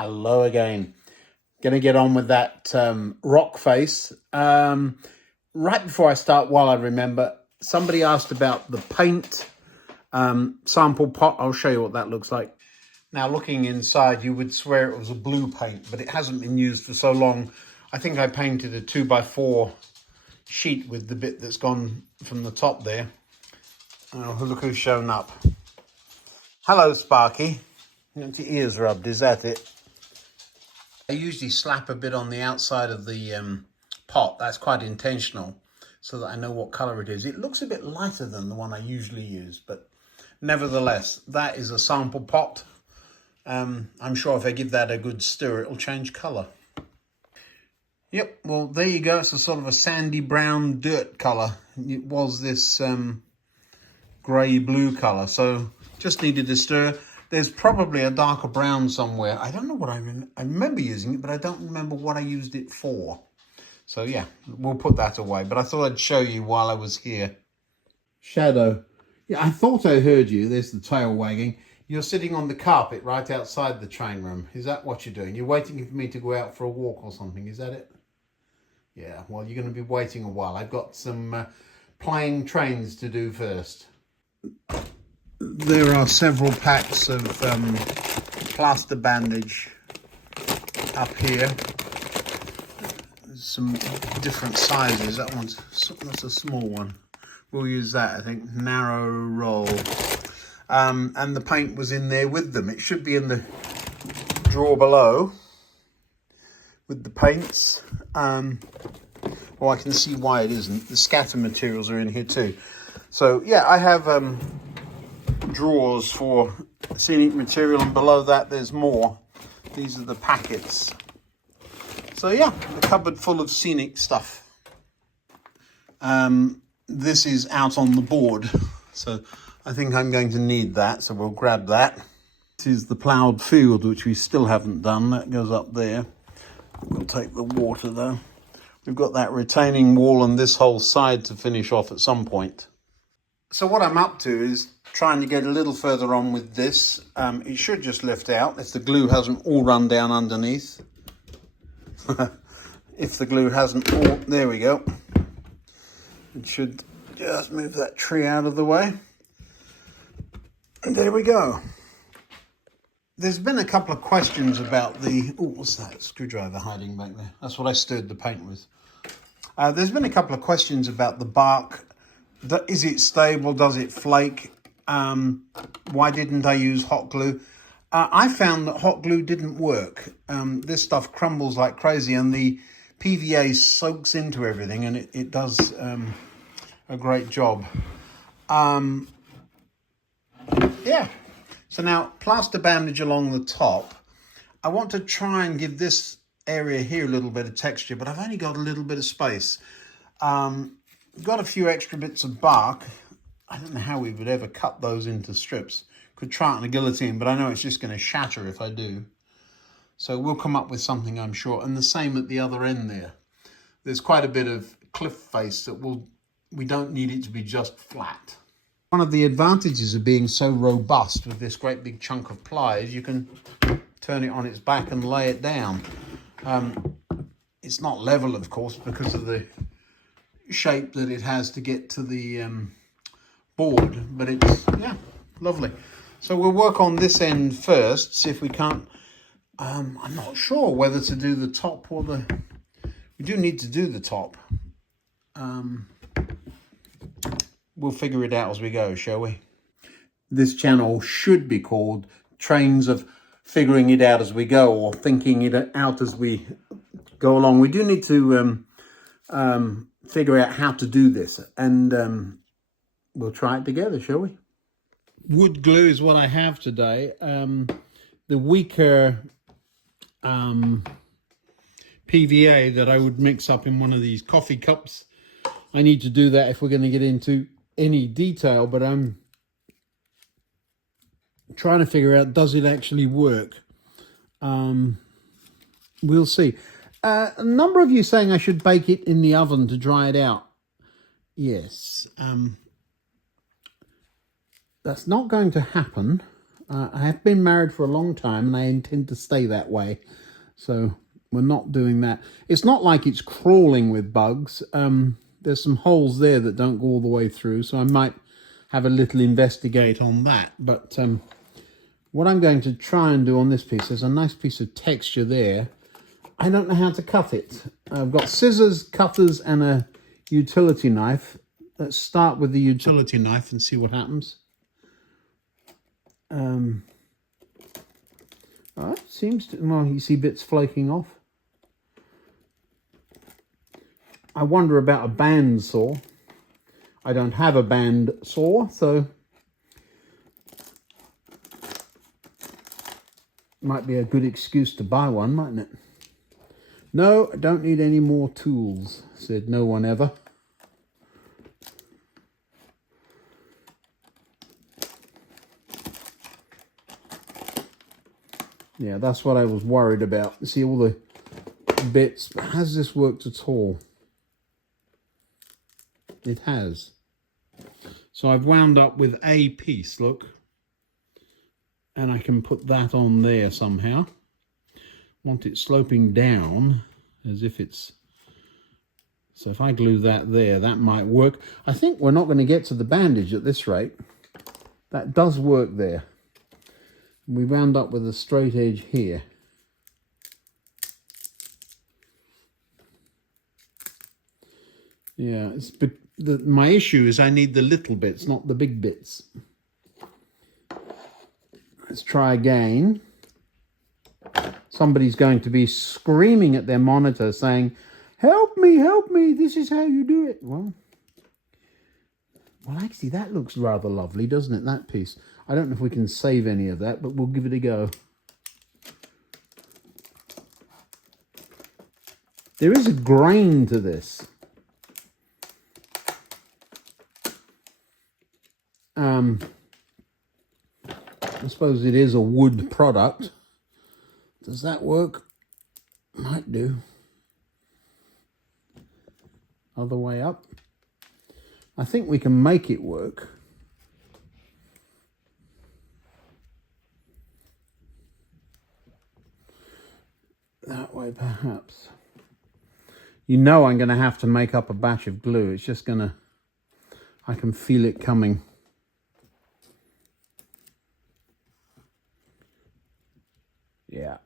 Hello again. Going to get on with that rock face. Right before I start, while I remember, somebody asked about the paint sample pot. I'll show you what that looks like. Now, looking inside, you would swear it was a blue paint, but it hasn't been used for so long. I think I painted a 2x4 sheet with the bit that's gone from the top there. Oh, look who's shown up. Hello, Sparky. You want your ears rubbed, is that it? I usually slap a bit on the outside of the pot. That's quite intentional, so that I know what colour it is. It looks a bit lighter than the one I usually use, but nevertheless, that is a sample pot. I'm sure if I give that a good stir, it'll change colour. Yep, well, there you go. It's a sort of a sandy brown dirt colour. It was this grey-blue colour, so just needed a stir. There's probably a darker brown somewhere. I don't know what I remember using it, but I don't remember what I used it for. So yeah, we'll put that away. But I thought I'd show you while I was here. Shadow. Yeah, I thought I heard you. There's the tail wagging. You're sitting on the carpet right outside the train room. Is that what you're doing? You're waiting for me to go out for a walk or something. Is that it? Yeah, well, you're going to be waiting a while. I've got some playing trains to do first. There are several packs of plaster bandage up here. There's some different sizes. That's a small one. We'll use that, I think. Narrow roll. And the paint was in there with them. It should be in the drawer below with the paints. Well, I can see why it isn't. The scatter materials are in here too. So yeah, I have drawers for scenic material, and below that there's more. These are the packets. So yeah, a cupboard full of scenic stuff. This is out on the board, so I think I'm going to need that, so we'll grab that. This is the ploughed field, which we still haven't done. That goes up there. We'll take the water though. We've got that retaining wall and this whole side to finish off at some point. So what I'm up to is trying to get a little further on with this. It should just lift out if the glue hasn't all run down underneath. If the glue hasn't all... There we go. It should just move that tree out of the way. And there we go. There's been a couple of questions about the... Oh, what's that screwdriver hiding back there? That's what I stirred the paint with. There's been a couple of questions about the bark. Is it stable? Does it flake? Why didn't I use hot glue? I found that hot glue didn't work. This stuff crumbles like crazy, and the PVA soaks into everything, and it does a great job. Yeah. So now, plaster bandage along the top. I want to try and give this area here a little bit of texture, but I've only got a little bit of space. Got a few extra bits of bark. I don't know how we would ever cut those into strips. Could try it on a guillotine, but I know it's just going to shatter if I do. So we'll come up with something, I'm sure. And the same at the other end there. There's quite a bit of cliff face that we don't need it to be just flat. One of the advantages of being so robust with this great big chunk of ply is you can turn it on its back and lay it down. It's not level, of course, because of the shape that it has to get to the board, but it's, yeah, lovely. So we'll work on this end first, see if we can't, I'm not sure whether to do the top or the, we do need to do the top. We'll figure it out as we go, shall we? This channel should be called Trains of Figuring It Out As We Go, or Thinking It Out As We Go Along. We do need to figure out how to do this, and we'll try it together, shall we? Wood glue is what I have today. The weaker PVA that I would mix up in one of these coffee cups. I need to do that if we're going to get into any detail, but I'm trying to figure out, does it actually work? We'll see. A number of you saying I should bake it in the oven to dry it out. Yes. That's not going to happen. I have been married for a long time and I intend to stay that way. So we're not doing that. It's not like it's crawling with bugs. There's some holes there that don't go all the way through, so I might have a little investigate on that. But what I'm going to try and do on this piece, there's a nice piece of texture there. I don't know how to cut it. I've got scissors, cutters, and a utility knife. Let's start with the utility knife and see what happens. Oh, it seems to, well, you see bits flaking off. I wonder about a band saw. I don't have a band saw, so might be a good excuse to buy one, mightn't it? No, I don't need any more tools, said no one ever. Yeah, that's what I was worried about. See all the bits, but has this worked at all? It has. So I've wound up with a piece, look. And I can put that on there somehow. Want it sloping down as if it's... So if I glue that there, that might work. I think we're not going to get to the bandage at this rate. That does work there. We wound up with a straight edge here. Yeah, my issue is I need the little bits, not the big bits. Let's try again. Somebody's going to be screaming at their monitor saying, help me, this is how you do it. Well, actually that looks rather lovely, doesn't it, that piece? I don't know if we can save any of that, but we'll give it a go. There is a grain to this. I suppose it is a wood product. Does that work? Might do. Other way up. I think we can make it work. That way perhaps. You know I'm going to have to make up a batch of glue. It's just going to... I can feel it coming. Yeah.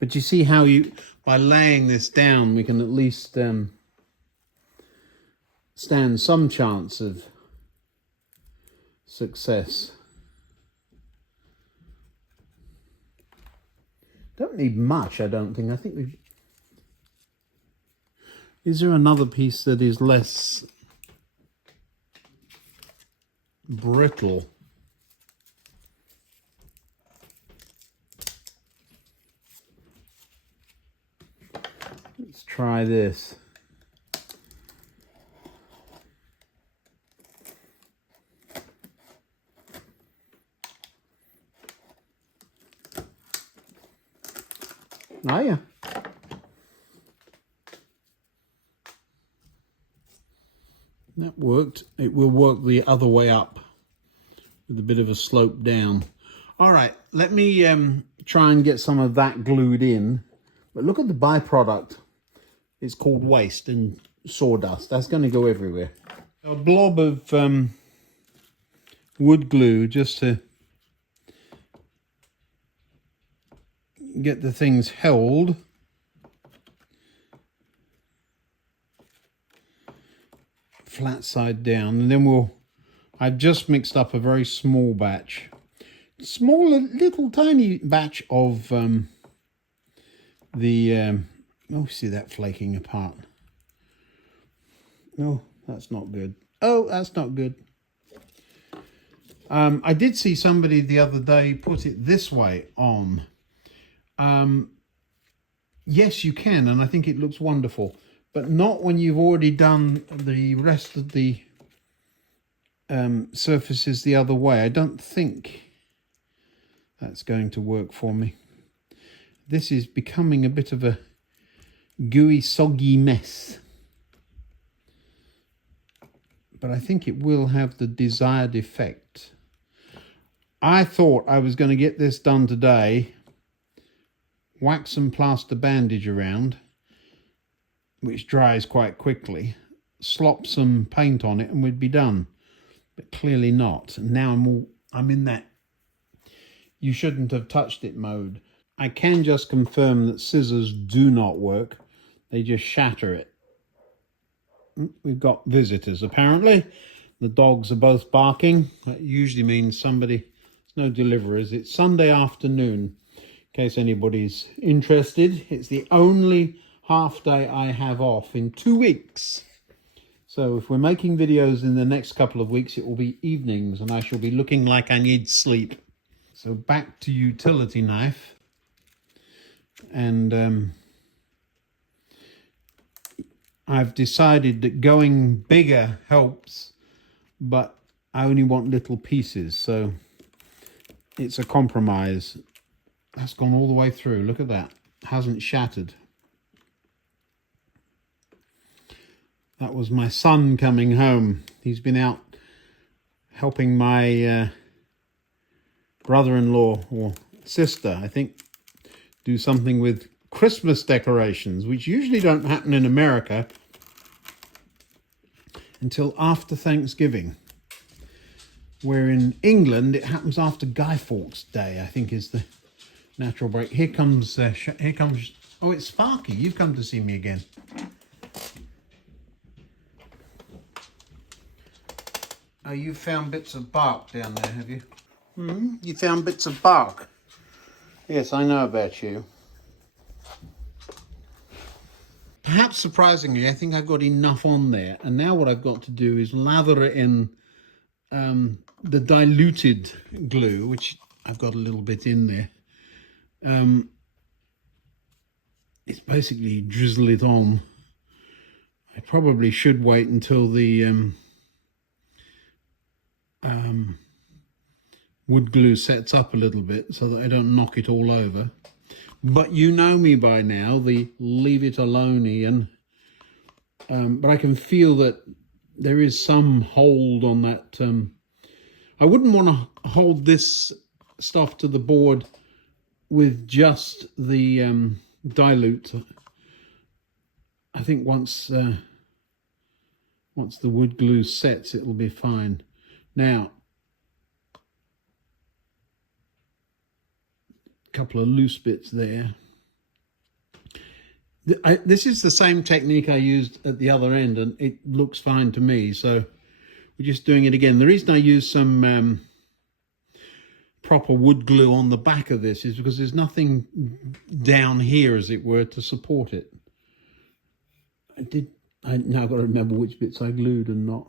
But you see how by laying this down, we can at least stand some chance of success. Don't need much, I don't think. I think we've... Is there another piece that is less brittle? Let's try this. Oh yeah. That worked. It will work the other way up with a bit of a slope down. All right, let me try and get some of that glued in. But look at the byproduct. It's called waste and sawdust. That's going to go everywhere. A blob of wood glue just to get the things held. Flat side down, and then I've just mixed up a very small batch. Small, little tiny batch of oh, see that flaking apart. No, that's not good. Oh, that's not good. I did see somebody the other day put it this way on. Yes, you can, and I think it looks wonderful, but not when you've already done the rest of the surfaces the other way. I don't think that's going to work for me. This is becoming a bit of a gooey, soggy mess. But I think it will have the desired effect. I thought I was going to get this done today, whack some plaster bandage around, which dries quite quickly, slop some paint on it and we'd be done. But clearly not. And now I'm in that you shouldn't have touched it mode. I can just confirm that scissors do not work. They just shatter it. We've got visitors apparently. The dogs are both barking. That usually means somebody, there's no deliverers. It's Sunday afternoon, in case anybody's interested. It's the only half day I have off in 2 weeks. So if we're making videos in the next couple of weeks, it will be evenings and I shall be looking like I need sleep. So back to utility knife. And I've decided that going bigger helps, but I only want little pieces. So it's a compromise. That's gone all the way through. Look at that. Hasn't shattered. That was my son coming home. He's been out helping my brother-in-law or sister, I think, do something with Christmas decorations, which usually don't happen in America until after Thanksgiving. Where in England, it happens after Guy Fawkes Day, I think is the natural break. Here comes, oh, it's Sparky. You've come to see me again. Oh, you found bits of bark down there, have you? You found bits of bark. Yes, I know about you. Perhaps surprisingly, I think I've got enough on there. And now what I've got to do is lather it in the diluted glue, which I've got a little bit in there. It's basically drizzle it on. I probably should wait until the wood glue sets up a little bit so that I don't knock it all over. But you know me by now, the leave it alone, Ian. But I can feel that there is some hold on that. I wouldn't want to hold this stuff to the board with just the dilute. I think once the wood glue sets, it will be fine. Now, a couple of loose bits there. This is the same technique I used at the other end, and it looks fine to me, so we're just doing it again. The reason I use some proper wood glue on the back of this is because there's nothing down here, as it were, to support it. I now got to remember which bits I glued and not.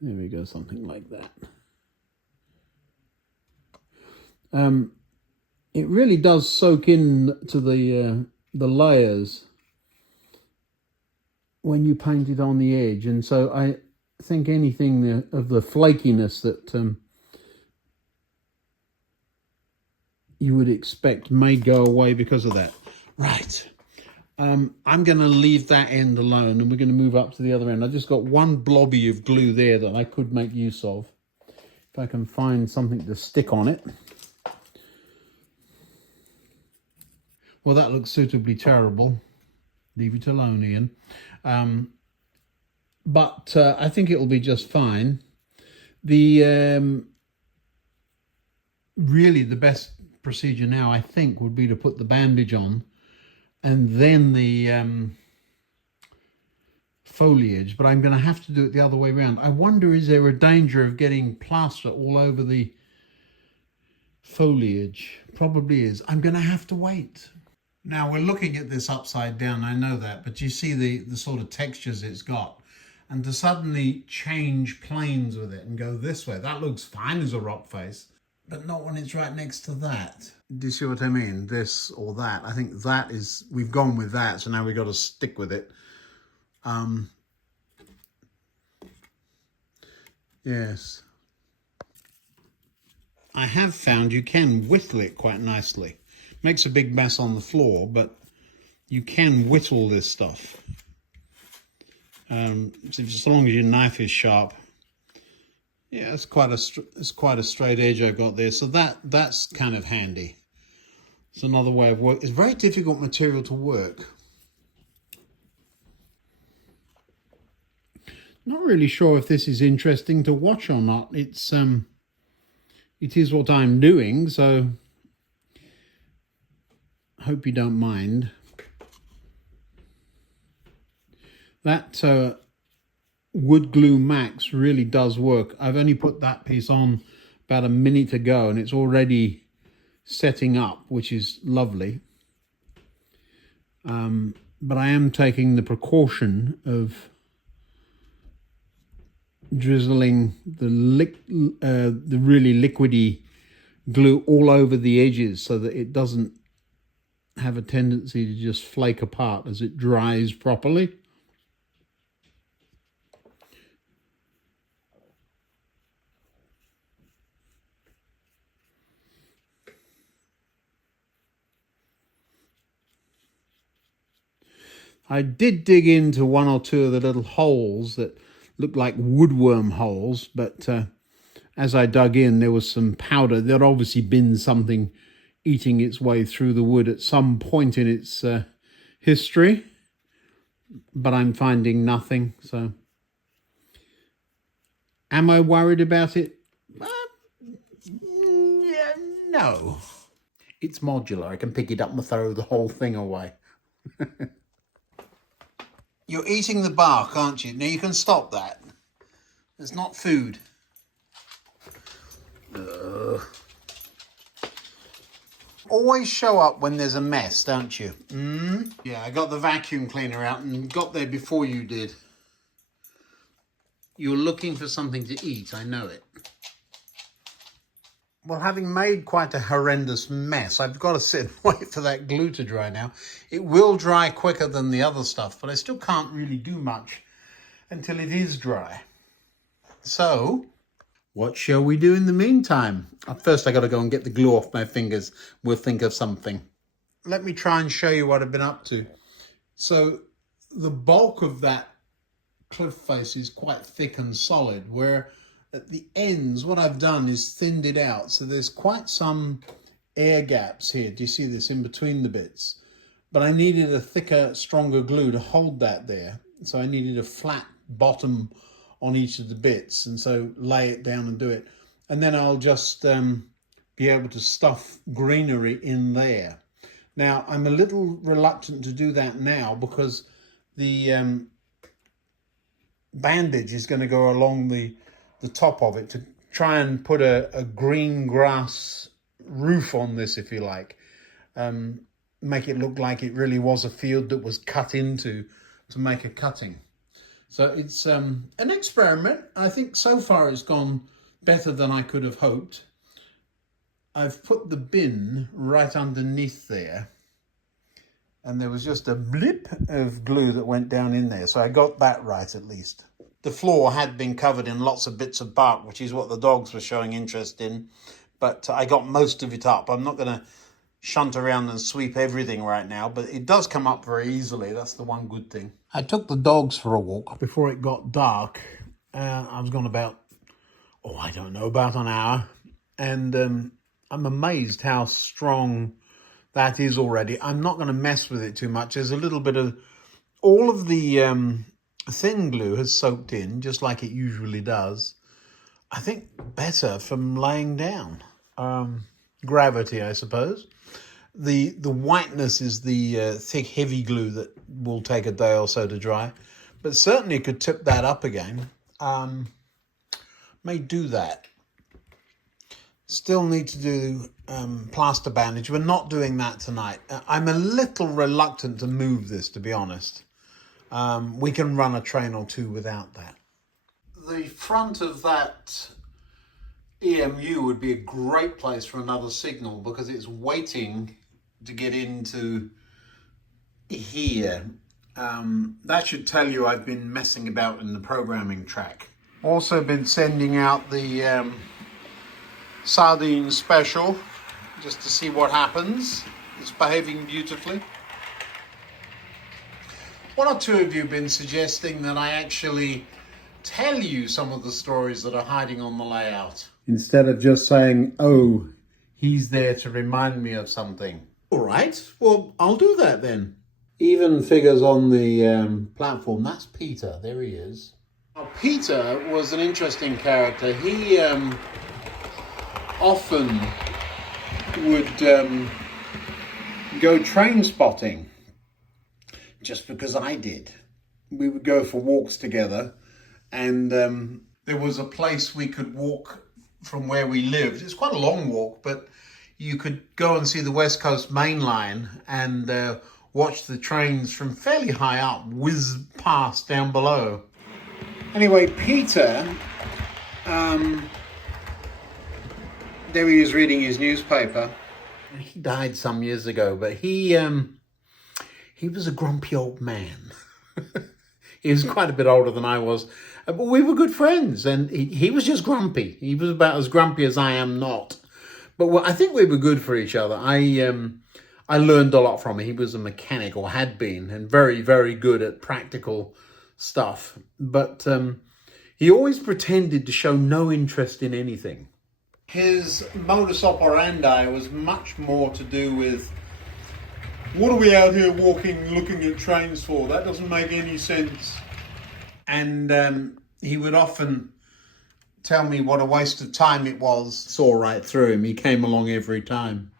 There we go, something like that. It really does soak in to the layers when you paint it on the edge, and so I think anything of the flakiness that you would expect may go away because of that. Right. I'm going to leave that end alone and we're going to move up to the other end. I just got one blobby of glue there that I could make use of. If I can find something to stick on it. Well, that looks suitably terrible. Leave it alone, Ian. But I think it will be just fine. The really the best procedure now, I think, would be to put the bandage on and then the foliage, but I'm going to have to do it the other way around. I wonder, is there a danger of getting plaster all over the foliage? Probably is. I'm going to have to wait. Now, we're looking at this upside down, I know that, but you see the sort of textures it's got. And to suddenly change planes with it and go this way, that looks fine as a rock face, but not when it's right next to that. Do you see what I mean? This or that. I think that is, we've gone with that, so now we've got to stick with it. Yes. I have found you can whittle it quite nicely. Makes a big mess on the floor, but you can whittle this stuff. As long as your knife is sharp. Yeah, it's quite a straight edge I've got there. So that's kind of handy. It's another way of work. It's very difficult material to work. Not really sure if this is interesting to watch or not. It is what I'm doing, so hope you don't mind. That Wood Glue Max really does work. I've only put that piece on about a minute ago and it's already setting up, which is lovely. But I am taking the precaution of drizzling the really liquidy glue all over the edges so that it doesn't have a tendency to just flake apart as it dries properly. I did dig into one or two of the little holes that looked like woodworm holes, but as I dug in, there was some powder. There'd obviously been something eating its way through the wood at some point in its history, but I'm finding nothing. So, am I worried about it? Yeah, no. It's modular. I can pick it up and throw the whole thing away. You're eating the bark, aren't you? Now you can stop that. It's not food. Always show up when there's a mess, don't you? Yeah, I got the vacuum cleaner out and got there before you did. You're looking for something to eat, I know it. Well, having made quite a horrendous mess, I've got to sit and wait for that glue to dry now. It will dry quicker than the other stuff, but I still can't really do much until it is dry. So, what shall we do in the meantime? First, I got to go and get the glue off my fingers. We'll think of something. Let me try and show you what I've been up to. So, the bulk of that cliff face is quite thick and solid, where at the ends, what I've done is thinned it out. So there's quite some air gaps here. Do you see this in between the bits? But I needed a thicker, stronger glue to hold that there. So I needed a flat bottom on each of the bits. And so lay it down and do it. And then I'll just be able to stuff greenery in there. Now, I'm a little reluctant to do that now because the bandage is going to go along the top of it to try and put a green grass roof on this, if you like. Make it look like it really was a field that was cut into to make a cutting. So it's an experiment. I think so far it's gone better than I could have hoped. I've put the bin right underneath there, and there was just a blip of glue that went down in there. So I got that right at least. The floor had been covered in lots of bits of bark, which is what the dogs were showing interest in. But I got most of it up. I'm not going to shunt around and sweep everything right now, but it does come up very easily. That's the one good thing. I took the dogs for a walk before it got dark. I was gone about, I don't know, about an hour. And I'm amazed how strong that is already. I'm not going to mess with it too much. There's a little bit of, all of the thin glue has soaked in, just like it usually does. I think better from laying down. Gravity, I suppose. The whiteness is the thick, heavy glue that will take a day or so to dry. But certainly could tip that up again. May do that. Still need to do plaster bandage. We're not doing that tonight. I'm a little reluctant to move this, to be honest. We can run a train or two without that. The front of that EMU would be a great place for another signal because it's waiting to get into here. That should tell you I've been messing about in the programming track. Also been sending out the sardine special just to see what happens. It's behaving beautifully. One or two of you have been suggesting that I actually tell you some of the stories that are hiding on the layout, instead of just saying, oh, he's there to remind me of something. All right, well, I'll do that then. Even figures on the platform. That's Peter. There he is. Now, Peter was an interesting character. He often would go train spotting just because I did. We would go for walks together, and there was a place we could walk from where we lived. It's quite a long walk, but you could go and see the West Coast Main Line and watch the trains from fairly high up whiz past down below. Anyway, Peter, there he is reading his newspaper. He died some years ago, but he was a grumpy old man. He was quite a bit older than I was, but we were good friends, and he was just grumpy. He was about as grumpy as I am not. But I think we were good for each other. I learned a lot from him. He was a mechanic, or had been, and very, very good at practical stuff. But he always pretended to show no interest in anything. His modus operandi was much more to do with, what are we out here walking, looking at trains for? That doesn't make any sense. And he would often tell me what a waste of time it was. Saw right through him. He came along every time.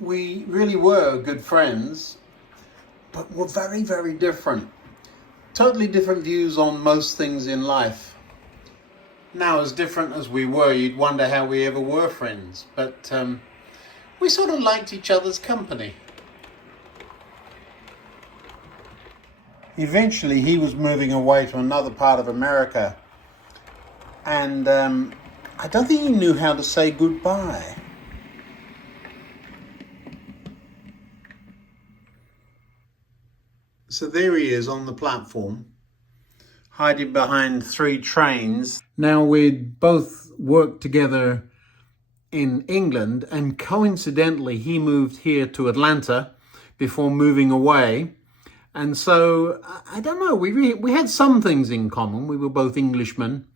We really were good friends, but were very, very different. Totally different views on most things in life. Now, as different as we were, you'd wonder how we ever were friends. But we sort of liked each other's company. Eventually, he was moving away to another part of America. And I don't think he knew how to say goodbye. So there he is on the platform, hiding behind 3 trains. Now, we'd both worked together in England, and coincidentally, he moved here to Atlanta before moving away. And so, I don't know, we had some things in common. We were both Englishmen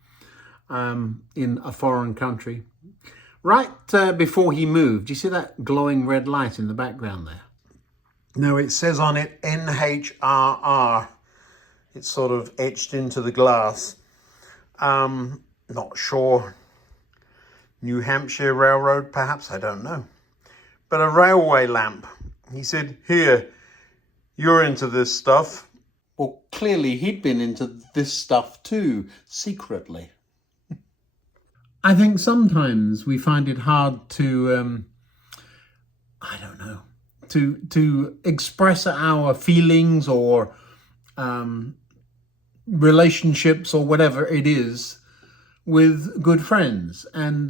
in a foreign country. Right before he moved, you see that glowing red light in the background there? No, it says on it NHRR. It's sort of etched into the glass. Not sure. New Hampshire Railroad, perhaps, I don't know. But a railway lamp. He said, here, you're into this stuff. Well, clearly he'd been into this stuff too, secretly. I think sometimes we find it hard to, I don't know, to express our feelings or relationships or whatever it is with good friends. And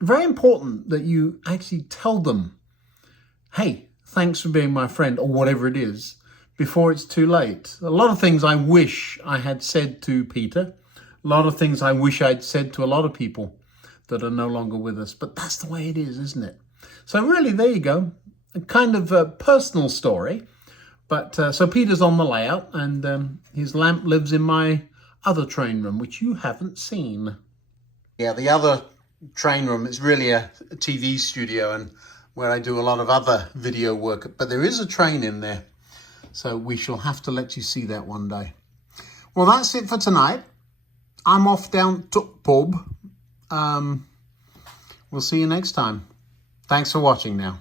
very important that you actually tell them, hey, thanks for being my friend, or whatever it is, before it's too late. A lot of things I wish I had said to Peter. A lot of things I wish I'd said to a lot of people that are no longer with us. But that's the way it is, isn't it? So really, there you go. A kind of a personal story. But so Peter's on the layout, and his lamp lives in my other train room, which you haven't seen. Yeah, the other train room is really a TV studio, and where I do a lot of other video work. But there is a train in there. So we shall have to let you see that one day. Well, that's it for tonight. I'm off down to pub. We'll see you next time. Thanks for watching now.